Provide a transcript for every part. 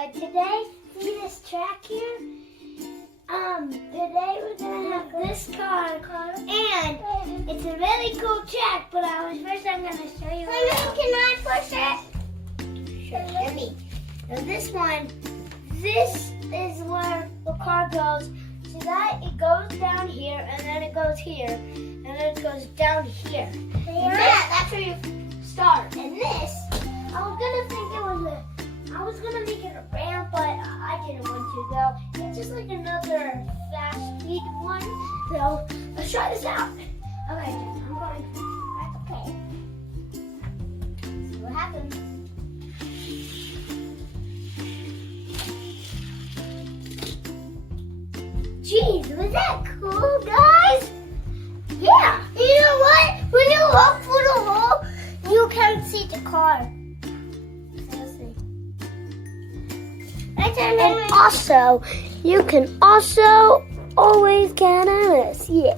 But today, see this track here? Today we're gonna have this car, and it's a really cool track. But first I'm gonna show you. Can I push it? Sure. Let me. Now this one, this is where the car goes. See that? It goes down here, and then it goes here, and then it goes down here. And that's where you start. And this, I was gonna make it a ramp, but I didn't want to though. It's just like another fast speed one. So let's try this out. Okay, I'm going. That's okay. See what happens. Jeez, was that cool, guys? Yeah. You know what? When you look through the hole, you can't see the car. And also, you can also always count on us. Yeah.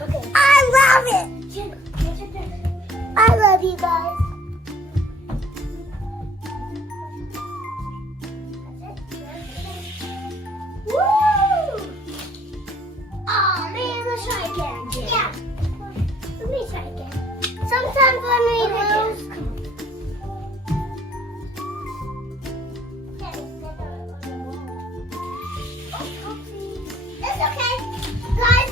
Okay. I love it. I love you guys. Woo! Oh man, let's try again. Yeah. Let me try again. Sometimes when we lose. It's okay. Guys,